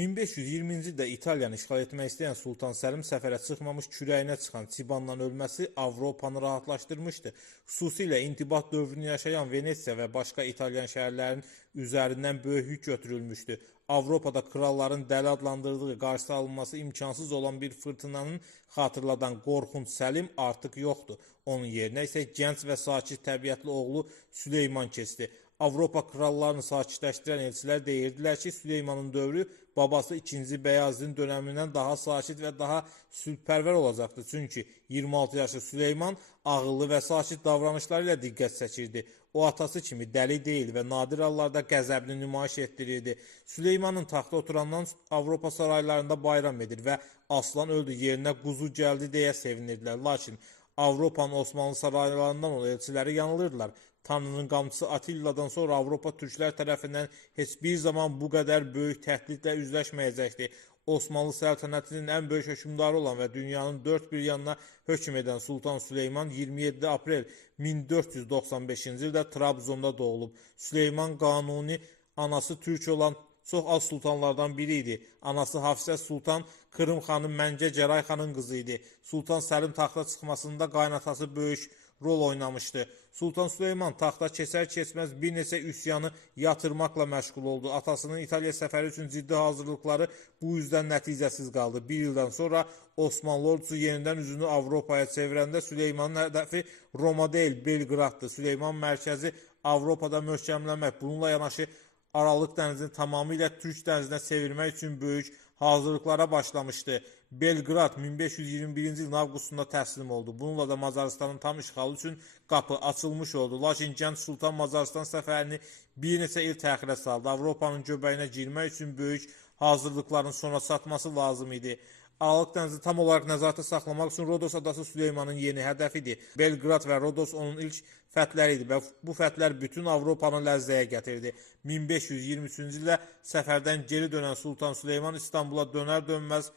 1520-ci ildə İtaliyanı işğal etmək istəyən Sultan Səlim səfərə çıxmamış kürəyinə çıxan Sibandan ölməsi Avropanı rahatlaşdırmışdı. Xüsusilə intibat dövrünü yaşayan Venesiya və başqa İtalyan şəhərlərinin üzərindən böyük yük götürülmüşdü. Avropada kralların dəli adlandırdığı, qarşısı alınması imkansız olan bir fırtınanın xatırladan qorxunc Səlim artıq yoxdur. Onun yerinə isə gənc və sakit təbiətli oğlu Süleyman keçdi. Avropa krallarını sakitləşdirən elçilər deyirdilər ki, Süleymanın dövrü babası 2-ci Bəyazidin dönəmindən daha sakit və daha sülhpərvər olacaqdı. Çünki 26 yaşlı Süleyman ağıllı və sakit davranışları ilə diqqət çəkirdi. O atası kimi dəli deyil və nadir hallarda qəzəbini nümayiş etdirirdi. Süleymanın taxta oturandan Avropa saraylarında bayram edir və aslan öldü yerinə quzu gəldi deyə sevinirdilər. Lakin Avropanın Osmanlı saraylarından olan elçiləri yanılırdılar. Tanrının qamçısı Attiladan sonra Avropa türklər tərəfindən heç bir zaman bu qədər böyük təhdidlə üzləşməyəcəkdi. Osmanlı səltənətinin ən böyük hökmdarı olan və dünyanın dörd bir yanına hökm edən Sultan Süleyman 27 aprel 1495-ci ildə Trabzonda doğulub. Süleyman Qanuni anası türk olan çox az sultanlardan biri idi. Anası Hafizə Sultan Kırım xanım Məncə Cəray xanın qızı idi. Sultan Səlim taxta çıxmasında qaynatası böyük rol oynamışdı. Sultan Süleyman taxta keçər-keçməz bir neçə üsyanı yatırmaqla məşğul oldu. Atasının İtaliya səfəri üçün ciddi hazırlıqları bu yüzdən nəticəsiz qaldı. Bir ildən sonra Osmanlı ordusu yenidən üzünü Avropaya çevirəndə Süleymanın hədəfi Roma deyil, Belqraddır. Süleyman mərkəzi Avropada möhkəmləmək, bununla yanaşı Aralıq dənizini tamamilə Türk dənizinə çevirmək üçün böyük hazırlıqlara başlamışdı. Belqrad 1521-ci ilin avqustunda təslim oldu. Bununla da Macarıstanın tam işğalı üçün qapı açılmış oldu. Lakin gənc Sultan Macarıstan səfərini bir neçə il təxirə saldı. Avropanın göbəyinə girmək üçün böyük hazırlıqların sona çatması lazım idi. Aralıq dənizi tam olaraq nəzarətdə saxlamaq üçün Rodos adası Süleymanın yeni hədəfidir. Belqrad və Rodos onun ilk fətləri idi və bu fətlər bütün Avropanı ləzzəyə gətirdi. 1523-cü ildə səfərdən geri dönən Sultan Süleyman İstanbula dönər-dönməz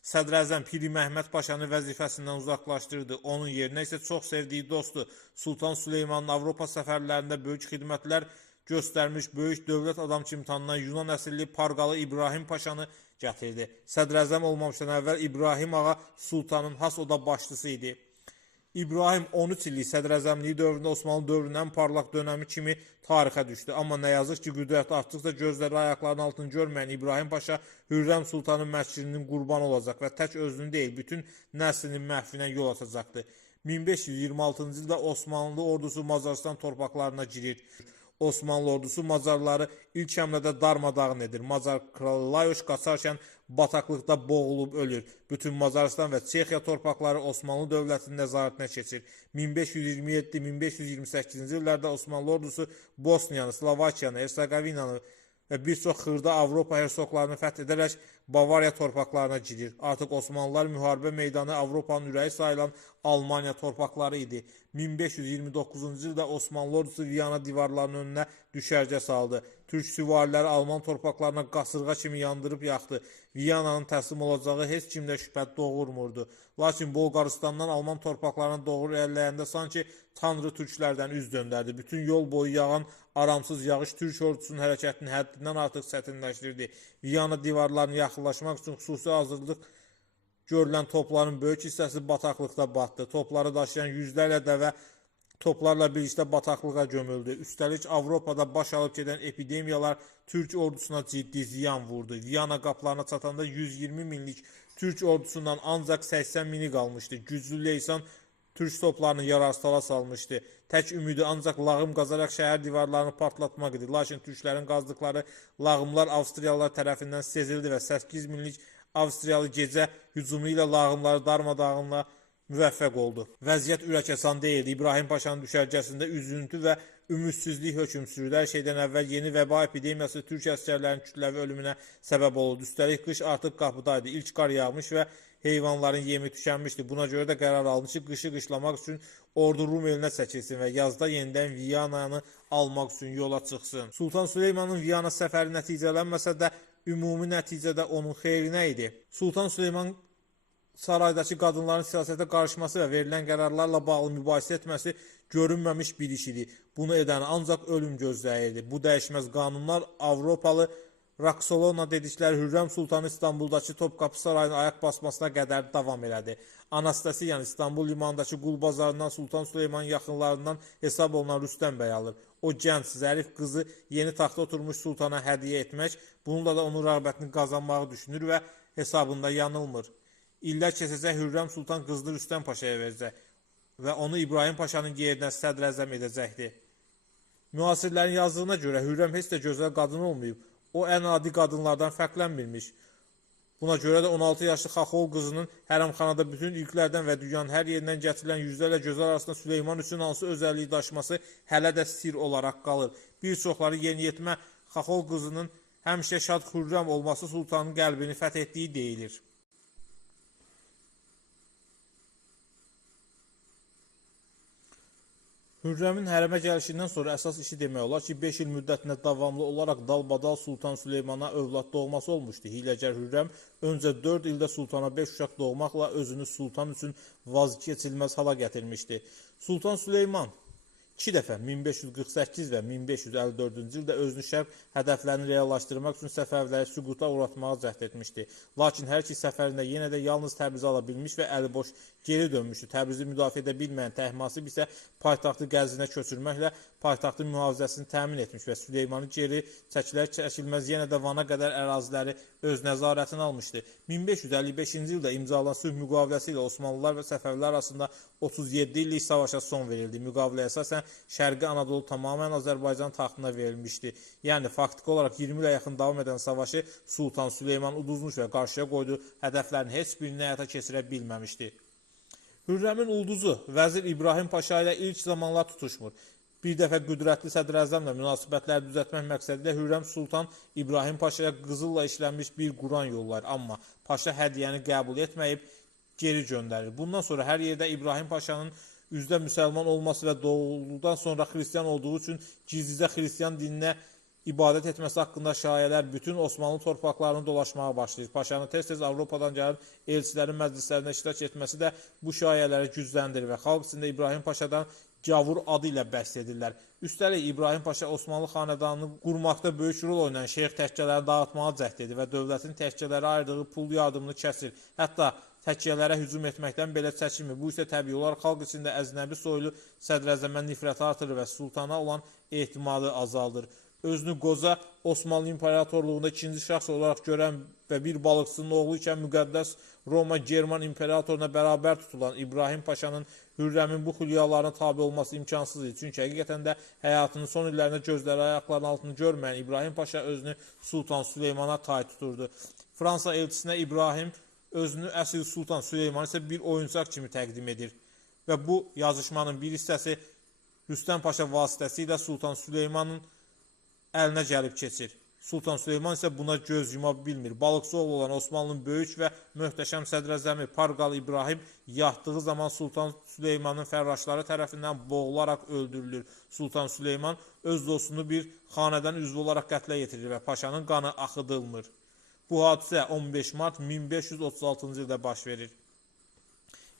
Sədrəzəm Piri Məhməd Paşanı vəzifəsindən uzaqlaşdırdı. Onun yerinə isə çox sevdiyi dostu Sultan Süleymanın Avropa səfərlərində böyük xidmətlər göstərmiş böyük dövlət adam kimi tanınan Yunan əsilli Parqalı İbrahim Paşanı gətirdi. Sədrəzəm olmamışdan əvvəl İbrahim ağa Sultanın has oda başçısı idi. İbrahim 13 illik sədrəzəmliyi dövründə Osmanlı dövrünün ən parlaq dönəmi kimi tarixə düşdü. Amma nə yazıq ki, qüdrəti artdıqca gözləri ayaqlarının altını görməyən İbrahim Paşa Hürrəm Sultanın məscidinin qurbanı olacaq və tək özünü deyil, bütün nəslinin məhvinə yol açacaqdı. 1526-cı ildə Osmanlı ordusu Macaristan torpaqlarına girir. Osmanlı ordusu Macarları ilk həmlədə darmadağın edir. Macar kralı Layoş qaçarkən bataqlıqda boğulub ölür. Bütün Macaristan və Çexiya torpaqları Osmanlı dövlətinin nəzarətinə keçir. 1527-1528-ci illərdə Osmanlı ordusu Bosniyanı, Slovakiyanı, Hersegovinanı və bir çox xırda Avropa hersoqlarını fəth edərək Bavariya torpaqlarına girir. Artıq Osmanlılar müharibə meydanı Avropanın ürəyi sayılan Almaniya torpaqları idi. 1529-cu ildə Osmanlı ordusu Viyana divarlarının önünə düşərgə saldı. Türk süvariləri Alman torpaqlarına qasırğa kimi yandırıb yaxdı. Viyananın təslim olacağı heç kimdə şübhə doğurmurdu. Lakin Bolqaristandan Alman torpaqlarına doğru irəliləyəndə sanki Tanrı türklərdən üz döndərdi. Bütün yol boyu yağan aramsız yağış Türk ordusunun hərəkətini həddindən artıq çətinləşdirdi. Viyana divarlarına yaxınlaşmaq üçün xüsusi hazırlıq görülən topların böyük hissəsi bataqlıqda batdı. Topları daşıyan yüzlərlə dəvə toplarla birlikdə bataqlığa gömüldü. Üstəlik Avropada baş alıb gedən epidemiyalar Türk ordusuna ciddi ziyan vurdu. Viyana qapılarına çatanda 120 minlik Türk ordusundan ancaq 80 mini qalmışdı. Güclü Leysan Türk toplarını yararsala salmışdı. Tək ümidi ancaq lağım qazaraq şəhər divarlarını partlatmaq idi. Lakin türklərin qazdıqları lağımlar Avstriyalılar tərəfindən sezildi və 8 minlik Avstriyalı gecə hücumu ilə lağımları darmadağınla müvəffəq oldu. Vəziyyət ürəkəsan deyildi. İbrahim Paşanın düşərgəsində üzüntü və ümidsizlik hökm sürürdü. Hər şeydən əvvəl yeni vəba epidemiyası Türk əsgərlərinin kütləvi ölümünə səbəb oldu. Üstəlik qış artıq qapıdaydı. İlk qar yağmış və heyvanların yemi tükənmişdi. Buna görə də qərar almış ki, qışı qışlamaq üçün ordu Rum elinə çəkilsin və yazda yenidən Viyananı almaq üçün yola çıxsın. Sultan Süleymanın Viyana səfəri nəticələnməsə də ümumi nəticədə onun xeyrinə idi. Sultan Süleyman saraydakı qadınların siyasətə qarışması və verilən qərarlarla bağlı mübahisə etməsi görünməmiş bir iş idi. Bunu edən ancaq ölüm gözləyirdi. Bu dəyişməz qanunlar Avropalı Roxolana dedikləri Hürrəm Sultanı İstanbuldakı Topkapı Sarayının ayaq basmasına qədər davam elədi. Anastasiyan İstanbul limanındakı qul bazarından Sultan Süleymanın yaxınlarından hesab olunan Rüstəm bəy alır. O gənc, zərif qızı yeni taxta oturmuş sultana hədiyyə etmək, bununla da onun rəğbətini qazanmağı düşünür və hesabında yanılmır. İllər keçəcək, Hürrəm Sultan qızını Rüstəm Paşaya verəcək və onu İbrahim Paşanın yerinə sədr-əzəm edəcəkdir. Müasirlərin yazdığına görə Hürrəm heç də gözəl qadın olmayıb. O ən adi qadınlardan fərqlənmirmiş. Buna görə də 16 yaşlı Xaxol qızının hərəmxanada bütün ilklərdən və dünyanın hər yerindən gətirilən yüzlərlə gözəl arasında Süleyman üçün hansı özəlliyi daşıması hələ də sir olaraq qalır. Bir çoxları yeniyetmə Xaxol qızının həmişə şad Hürrəm olması sultanın qəlbini fəth etdiyi deyilir. Hürrəmin hərəmə gəlişindən sonra əsas işi demək olar ki, 5 il müddətində davamlı olaraq dalbadal Sultan Süleymana övlad doğması olmuşdu. Hiləgər Hürrəm öncə 4 ildə sultana 5 uşaq doğmaqla özünü sultan üçün vazgeçilməz hala gətirmişdi. Sultan Süleyman 2 dəfə 1548 və 1554-cü ildə özünü şərq hədəflərini reallaşdırmaq üçün Səfəviləri süquta uğratmağa cəhd etmişdi. Lakin hər iki səfərində yenə də yalnız Təbrizi ala bilmiş və əliboş geri dönmüşdü. Təbrizi müdafiə edə bilməyən Təhmasib isə paytaxtı Qəzvinə köçürməklə paytaxtın mühafizəsini təmin etmiş və Süleymanı geri çəkilməz yenə də Vana qədər əraziləri öz nəzarətinə almışdı. 1555-ci ildə imzalanan sülh müqaviləsi ilə Osmanlılar və Səfəvilər arasında 37 illik savaşa son verildi. Müqaviləyə əsasən Şərqi Anadolu tamamilə Azərbaycan taxtına verilmişdi. Yəni, faktiki olaraq 20 ilə yaxın davam edən savaşı Sultan Süleyman uduzmuş və qarşıya qoyduğu hədəflərin heç birini həyata keçirə bilməmişdi. Hürrəmin ulduzu Vəzir İbrahim Paşa ilə ilk zamanlar tutuşmur. Bir dəfə qüdrətli sədr-əzəmlə münasibətləri düzəltmək məqsədilə Hürrəm Sultan İbrahim Paşaya qızılla işlənmiş bir Quran yollayır. Amma Paşa hədiyyəni qəbul etməyib geri göndərir. Bundan sonra hər yerdə İbrahim Paşanın üzdə müsəlman olması və doğulduqdan sonra xristiyan olduğu üçün gizlicə xristiyan dininə ibadət etməsi haqqında şayələr bütün Osmanlı torpaqlarını dolaşmağa başlayır. Paşanın tez-tez Avropadan gəlib elçilərin məclislərində iştirak etməsi də bu şayələri gücləndirir və xalq içində İbrahim Paşadan Gavur adı ilə bəhs edirlər. Üstəlik İbrahim Paşa Osmanlı xanədanını qurmaqda böyük rol oynayan şeyx təkkələri dağıtmağa cəhd edir və dövlətin təkkələrə ayırdığı pul yardımını kəsir. Hətta təkkələrə hücum etməkdən belə çəkinmir. Bu isə təbii olaraq xalq içində əznəbi soylu sədr-əzəmə nifrəti artırır və sultana olan etimadı azaldır. Özünü qoca Osmanlı İmperatorluğunda ikinci şəxs olaraq görən və bir balıqçının oğlu ikən müqəddəs Roma German İmperatoruna bərabər tutulan İbrahim Paşanın Hürrəmin bu xülyalarına tabi olması imkansız idi. Çünki həqiqətən də həyatının son illərində gözləri ayaqlarının altını görməyən İbrahim Paşa özünü Sultan Süleymana tay tuturdu. Fransa elçisinə İbrahim özünü əsl Sultan Süleyman isə bir oyuncaq kimi təqdim edir. Və bu yazışmanın bir hissəsi Rüstəm Paşa vasitəsilə Sultan Süleymanın əlinə gəlib keçir. Sultan Süleyman isə buna göz yuma bilmir. Balıqçı oğlu olan Osmanlının böyük və möhtəşəm sədr-əzəmi Parqal İbrahim yatdığı zaman Sultan Süleymanın fərraşları tərəfindən boğularaq öldürülür. Sultan Süleyman öz dostunu bir xanədən üzvü olaraq qətlə yetirir və paşanın qanı axıdılmır. Bu hadisə 15 mart 1536-cı ildə baş verir.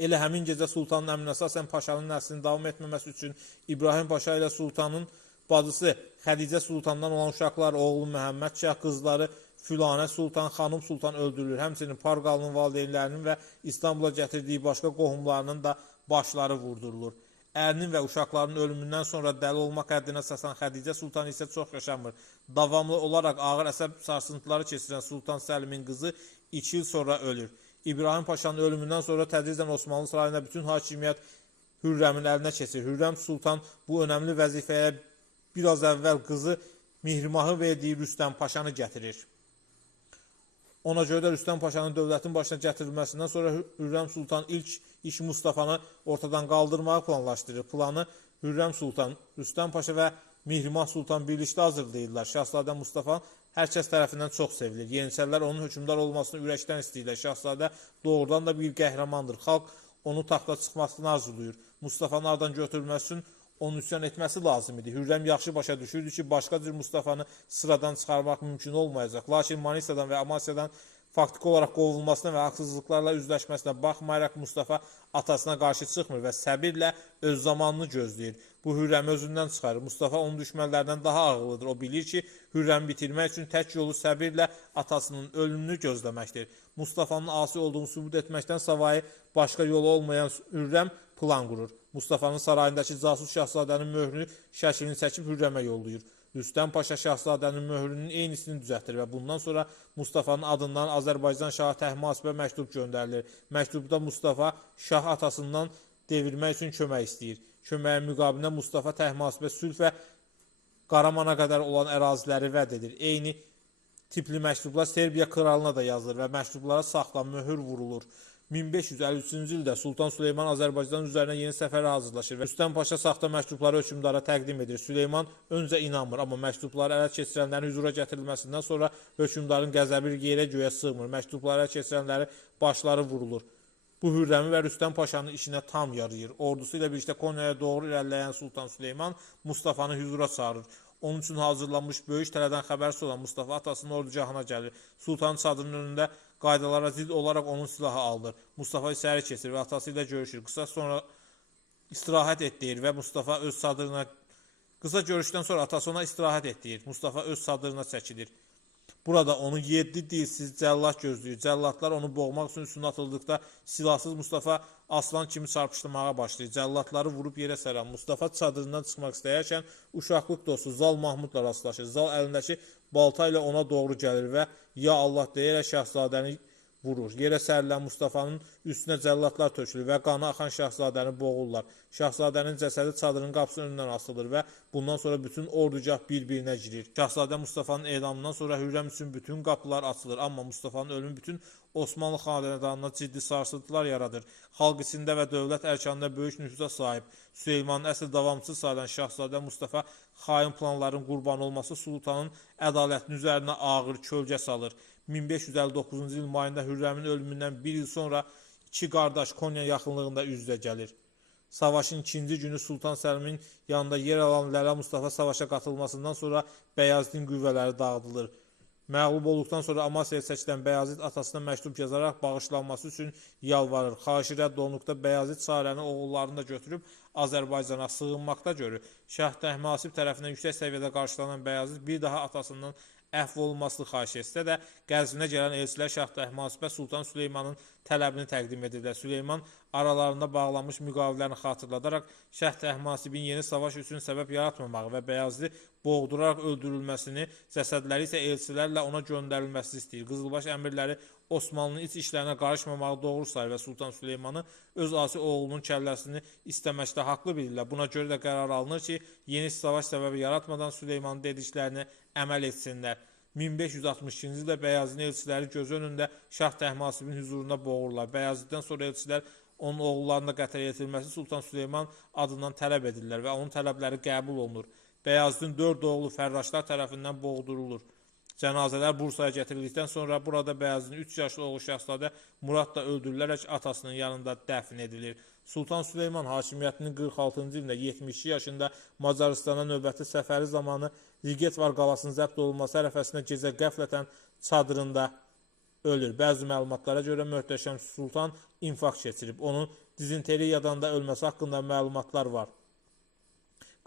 Elə həmin gecə Sultanın əmrinə əsasən paşanın nəslinin davam etməməsi üçün İbrahim Paşa ilə Sultanın bacısı Xədicə Sultandan olan uşaqlar, oğlu Məhəmməd Şah, qızları Fülanə Sultan, Xanım Sultan öldürülür. Həmçinin Parqalının valideynlərinin və İstanbula gətirdiyi başqa qohumlarının da başları vurdurulur. Ərinin və uşaqlarının ölümündən sonra dəli olmaq həddinə əsasən Xədicə Sultan isə çox yaşamır. Davamlı olaraq ağır əsəb sarsıntıları keçirən Sultan Səlimin qızı 2 il sonra ölür. İbrahim Paşanın ölümündən sonra tədricən Osmanlı sarayında bütün hakimiyyət Hürrəmin əlinə keçir. Hürrəm Sultan bu önəmli vəzifəyə biraz əvvəl qızı Mihrimahı verdiyi Rüstəm Paşanı gətirir. Ona görə də Rüstəm Paşanın dövlətin başına gətirilməsindən sonra Hürrəm Sultan ilk iş Mustafanı ortadan qaldırmağı planlaşdırır. Planı Hürrəm Sultan, Rüstəm Paşa və Mihrimah Sultan birlikdə hazırlayırlar. Şahzadə Mustafa hər kəs tərəfindən çox sevilir. Yeniçərilər onun hökmdar olmasını ürəkdən istəyirlər. Şahzadə doğrudan da bir qəhrəmandır. Xalq onu taxta çıxmasını arzulayır. Mustafanın aradan götürülməsi üçün onun üsyan etməsi lazım idi. Hürrəm yaxşı başa düşürdü ki, başqa cür Mustafanı sıradan çıxarmaq mümkün olmayacaq. Lakin Manisadan və Amasyadan faktiki olaraq qovulmasına və haqsızlıqlarla üzləşməsinə baxmayaraq Mustafa atasına qarşı çıxmır və səbirlə öz zamanını gözləyir. Bu Hürrəmi özündən çıxarır. Mustafa onun düşmənlərindən daha ağıllıdır. O bilir ki, Hürrəmi bitirmək üçün tək yolu səbirlə atasının ölümünü gözləməkdir. Mustafanın asi olduğunu sübut etməkdən savayı başqa yolu olmayan Hürrəm plan qurur. Mustafanın sarayındakı casus şahzadənin möhrünü şəklini çəkib Hürrəmə yollayır. Rüstəm Paşa şahzadənin möhrünün eynisini düzəltdir və bundan sonra Mustafanın adından Azərbaycan şahı Təhmasibə məktub göndərilir. Məktubda Mustafa şah atasından devirmək üçün kömək istəyir. Köməyin müqabilində Mustafa Təhmasibə sülh və Qaramana qədər olan əraziləri vəd edir. Eyni tipli məktublar Serbiya kralına da yazılır və məktublara saxla möhür vurulur. 1553-cü ildə Sultan Süleyman Azərbaycan üzərinə yeni səfərə hazırlaşır və Rüstəm Paşa saxta məktubları hökmdara təqdim edir. Süleyman öncə inanmır, amma məktubları ələ keçirənlərin hüzura gətirilməsindən sonra hökmdarın qəzəbi yerə göyə sığmır. Məktubları ələ keçirənləri başları vurulur. Bu Hürrəmi və Rüstəm Paşanın işinə tam yarayır. Ordusu ilə birlikdə Konyaya doğru irəliləyən Sultan Süleyman Mustafanı hüzura çağırır. Onun üçün hazırlanmış böyük tələdən xəbərsiz olan Mustafa atasının ordugahına gəlir. Sultanın çadırının önündə qaydalara zidd olaraq onun silahı aldır. Mustafa içəri keçir və atası ilə görüşür. Qısa sonra istirahət et deyir və Mustafa öz çadırına qısa görüşdən sonra atası ona istirahət et deyir. Mustafa öz çadırına çəkilir. Burada onu 7 dilsiz cəllat gözləyir. Cəllatlar onu boğmaq üçün üstünə atıldıqda silahsız Mustafa aslan kimi çarpışdırmağa başlayır. Cəllatları vurub yerə səran Mustafa çadırından çıxmaq istəyərkən uşaqlıq dostu Zal Mahmudla rastlaşır. Zal əlindəki balta ilə ona doğru gəlir və ya Allah deyərək şahzadəni vurur. Yerə sərilən Mustafanın üstünə cəllatlar tökülür və qanı axan şahzadəni boğurlar. Şahzadənin cəsədi çadırın qapısının önündən asılır və bundan sonra bütün ordugah bir-birinə girir. Şahzadə Mustafanın edamından sonra Hürrəm üçün bütün qapılar açılır. Amma Mustafanın ölümü bütün Osmanlı xanədanına ciddi sarsıntılar yaradır. Xalq içində və dövlət ərkanında böyük nüfuza sahib Süleymanın əsl davamçısı sayılan Şahzadə Mustafa xain planların qurbanı olması sultanın ədalətinin üzərinə ağır kölgə salır. 1559-cu il mayında Hürrəmin ölümündən bir il sonra iki qardaş Konya yaxınlığında üz-üzə gəlir. Savaşın ikinci günü Sultan Səlimin yanında yer alan Lələ Mustafa savaşa qatılmasından sonra Bəyazidin qüvvələri dağıdılır. Məğlub olduqdan sonra Amasyaya çəkilən Bəyazid atasına məktub yazaraq bağışlanması üçün yalvarır. Xahişi rədd olunduqda Bəyazid Sarəni oğullarını da götürüb Azərbaycana sığınmaqda görür. Şah Təhmasib tərəfindən yüksək səviyyədə qarşılanan Bəyazid bir daha atasından əfv olunmasını xahiş etsə də, Qəzvinə gələn elçilər Şah Təhmasibə Sultan Süleymanın tələbini təqdim edirlər. Süleyman aralarında bağlanmış müqavilələrini xatırladaraq Şah Təhmasibin yeni savaş üçün səbəb yaratmamağı və Bəyazidi boğduraraq öldürülməsini, cəsədləri isə elçilərlə ona göndərilməsini istəyir. Qızılbaş əmirləri Osmanlının iç işlərinə qarışmamağı doğru sayır və Sultan Süleymanı öz asi oğlunun kəlləsini istəməkdə haqlı bilirlər. Buna görə də qərar alınır ki, yeni savaş səbəbi yaratmadan Süleymanın dediklərini əməl etsinlər. 1562-ci ildə Bəyazidin elçiləri göz önündə Şah Təhmasibin hüzurunda boğurlar. Bəyaziddən sonra elçilər onun oğullarına qətl yetirməsi Sultan Süleyman adından tələb edirlər və onun tələbləri qəbul olunur. Bəyazidin 4 oğlu fərraşlar tərəfindən boğdurulur. Cənazələr Bursaya gətirildikdən sonra burada Bəyazidin 3 yaşlı oğlu Şahzadə Murad da öldürülərək atasının yanında dəfn edilir. Sultan Süleyman hakimiyyətinin 46-cı ilində 72 yaşında Macaristana növbəti səfəri zamanı Ligetvar qalasının zəbt olunması ərəfəsində gecə qəflətən çadırında ölür. Bəzi məlumatlara görə möhtəşəm Sultan infarkt keçirib. Onun dizenteriyadan da ölməsi haqqında məlumatlar var.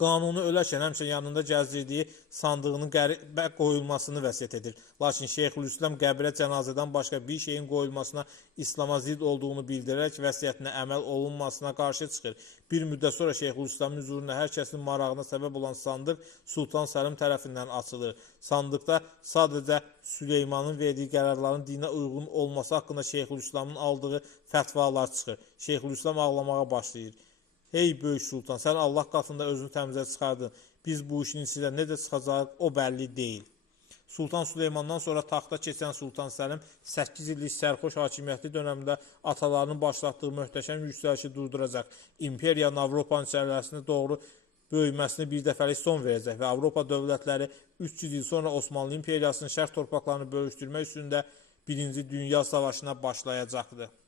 Qanuni ölərkən həmçinin yanında gəzdirdiyi sandığının qəbrə qoyulmasını vəsiyyət edir. Lakin Şeyxülislam qəbrə cənazədən başqa bir şeyin qoyulmasına İslama zidd olduğunu bildirərək vəsiyyətinə əməl olunmasına qarşı çıxır. Bir müddət sonra Şeyxülislamın hüzuruna hər kəsin marağına səbəb olan sandıq Sultan Səlim tərəfindən açılır. Sandıqda sadəcə Süleymanın verdiyi qərarların dinə uyğun olması haqqında Şeyxülislamın aldığı fətvalar çıxır. Şeyxülislam ağlamağa başlayır. Ey böyük sultan, sən Allah qatında özünü təmizə çıxardın. Biz bu işin içindən necə çıxacaq, o bəlli deyil. Sultan Süleymandan sonra taxta keçən Sultan Səlim 8 illik sərxoş hakimiyyəti dönəmində atalarının başlatdığı möhtəşəm yüksəlişi durduracaq. İmperiyanın Avropanın içərisinə doğru böyüməsini bir dəfəlik son verəcək və Avropa dövlətləri 300 il sonra Osmanlı İmperiyasının şərq torpaqlarını bölüşdürmək üstündə 1-ci Dünya Savaşına başlayacaqdır.